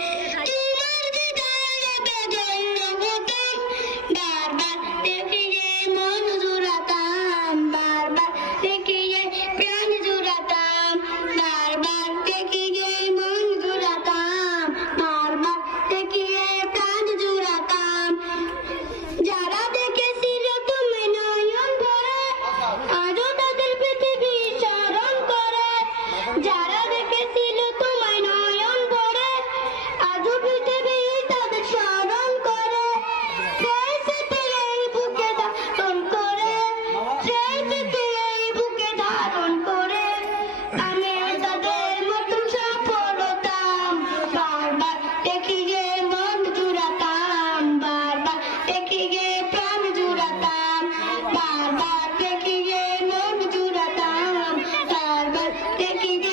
谢 谢 की